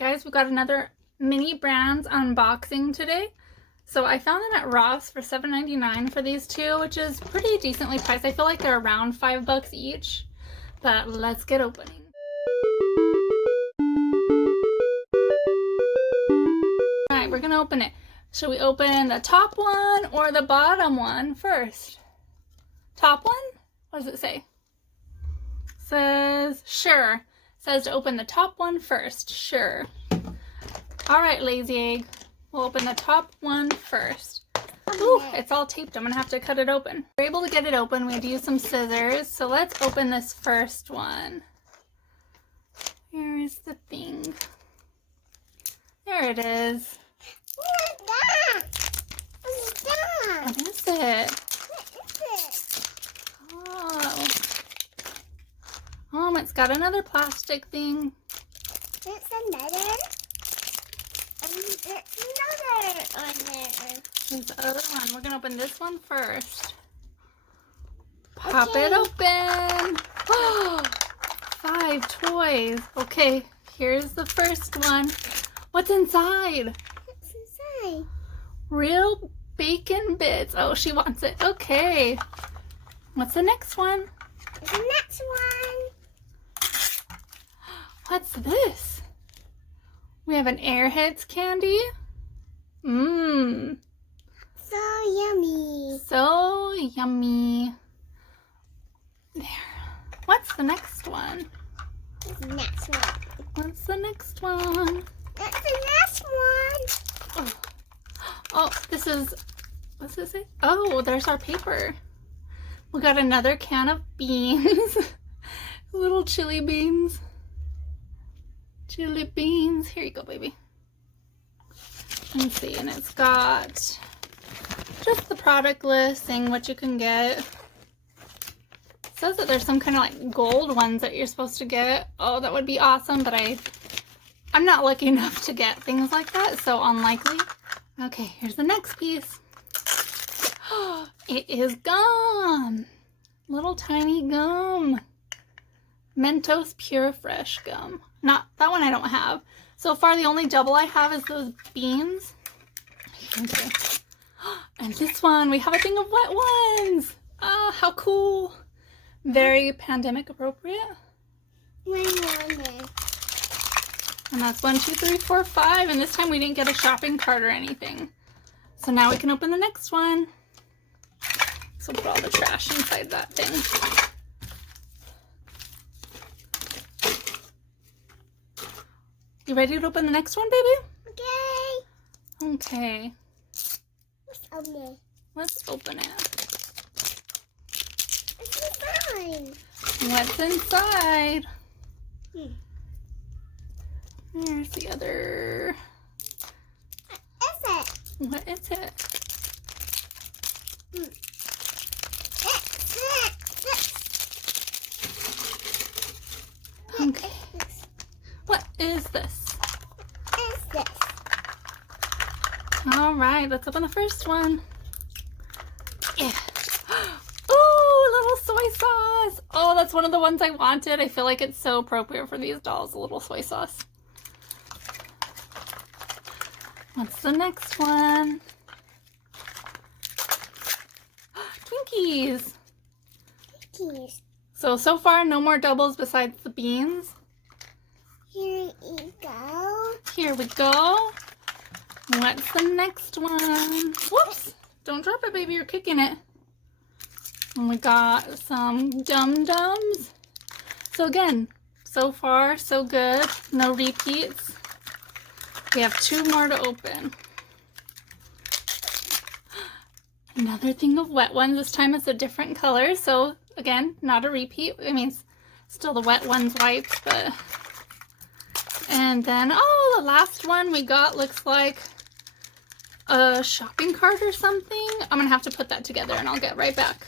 guys, we got another mini brands unboxing today. So I found them at Ross for $7.99 for these two, which is pretty decently priced. I feel like they're around $5 each, but let's get opening. All right, we're gonna open it. Should we open the top one or the bottom one first? Top one? What does it say? It says sure. It says to open the top one first. Sure. All right, Lazy Egg. We'll open the top one first. Ooh, it's all taped. I'm gonna have to cut it open. We're able to get it open. We had to use some scissors. So let's open this first one. Here is the thing. There it is. What's that? What's that? What is it? What is it? Oh, it's got another plastic thing. It's another. It's another on there. There's the other one. We're gonna open this one first. Pop it open. Oh, 5 toys. Okay, here's the first one. What's inside? What's inside? Real bacon bits. Oh, she wants it. Okay. What's the next one? The next one. What's this? We have an Airheads candy. Mmm. So yummy. So yummy. There. What's the next one? What's the next one? What's the next one? That's the next one. Oh, this is, what's this say? Oh, there's our paper. We got another can of beans. Little chili beans. Chili beans. Here you go, baby. Let's see, and it's got just the product list saying what you can get. It says that there's some kind of like gold ones that you're supposed to get. Oh, that would be awesome, but I'm not lucky enough to get things like that, so unlikely. Okay, here's the next piece. It is gum. Little tiny gum. Mentos Pure Fresh gum. Not that one I don't have. So far the only double I have is those beans. Okay. And this one, we have a thing of wet ones. Ah, how cool. Very pandemic appropriate. One more. And that's 1, 2, 3, 4, 5. And this time we didn't get a shopping cart or anything. So now we can open the next one. So put all the trash inside that thing. You ready to open the next one, baby? Okay. Okay. Let's open it. Let's open it. It's inside. What's inside? Hmm. Here's the other. What is What is it? it? Okay. What is this? All right, let's open the first one. Yeah. Ooh, little soy sauce. Oh, that's one of the ones I wanted. I feel like it's so appropriate for these dolls, a little soy sauce. What's the next one? Twinkies. Twinkies. So far, no more doubles besides the beans. Here you go. Here we go. What's the next one? Whoops! Don't drop it, baby. You're kicking it. And we got some Dum-Dums. So again, so far, so good. No repeats. We have 2 more to open. Another thing of wet ones. This time it's a different color. So again, not a repeat. I mean, still the wet ones wiped, but... And then, oh, the last one we got looks like a shopping cart or something. I'm gonna have to put that together and I'll get right back.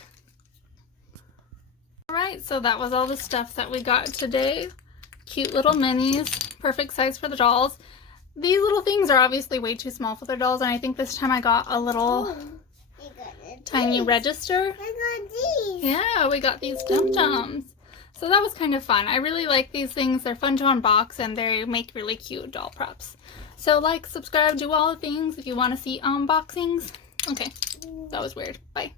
All right, so that was all the stuff that we got today. Cute little minis, perfect size for the dolls. These little things are obviously way too small for their dolls, and I think this time I got a little tiny register. I got these. Yeah, we got these Dum-Dums. So that was kind of fun. I really like these things. They're fun to unbox and they make really cute doll props. So like, subscribe, do all the things if you want to see unboxings. Okay, that was weird. Bye.